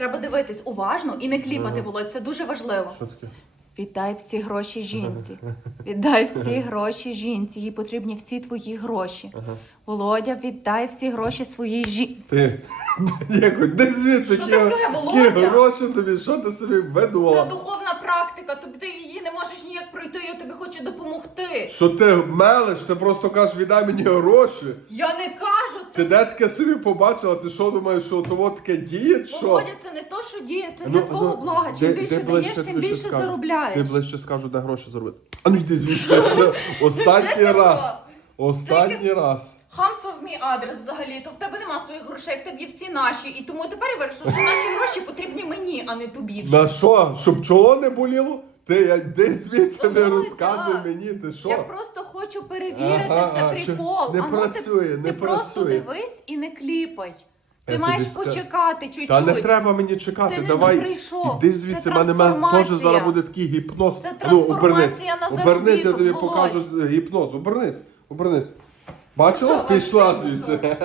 Треба дивитись уважно і не кліпати. Володь. Це дуже важливо. Що таке? Віддай всі гроші жінці. Віддай всі гроші жінці. Їй потрібні всі твої гроші. Ага. Володя, віддай всі гроші своїй жінці. Ти, Дякую, де звідси Що таке, Володя? гроші тобі, що ти собі Це духовна практика. Тобі ти її не можеш ніяк пройти. Я тобі хочу допомогти. Що ти мелиш, ти просто кажеш, віддай мені гроші. Я не кажу це. Ти де таке собі побачила? Ти що думаєш, що того таке діє? Що? Володя, це не то, що діє, це Ну, для твого ну, блага. Чим де- більше де даєш, тим тобі більше скажу? Ти ближче скажу, де гроші заробити. А ну йди звідси. Останній раз. Останній раз. Хамство в мій адрес взагалі, то в тебе нема своїх грошей, в тебе є всі наші. І тому тепер я вирішила, що наші гроші потрібні мені, а не тобі. На що? Щоб чоло не боліло? Ти я йди звідси не Володя. розказуй мені, ти що? Я просто хочу перевірити, Ага, це а, чи- прикол. не а ну, працює, не ти просто працює. дивись і не кліпай. Ти Я маєш тобі ска- почекати чуть-чуть. Та не треба мені чекати, Ти не давай. прийшов. Іди Це звідси, мене мене теж трансформація. зараз буде такий гіпноз. Це ну, трансформація на Обернись, я тобі Володь. покажу з- гіпноз. Обернись, обернись. Бачила? Пішла звідси.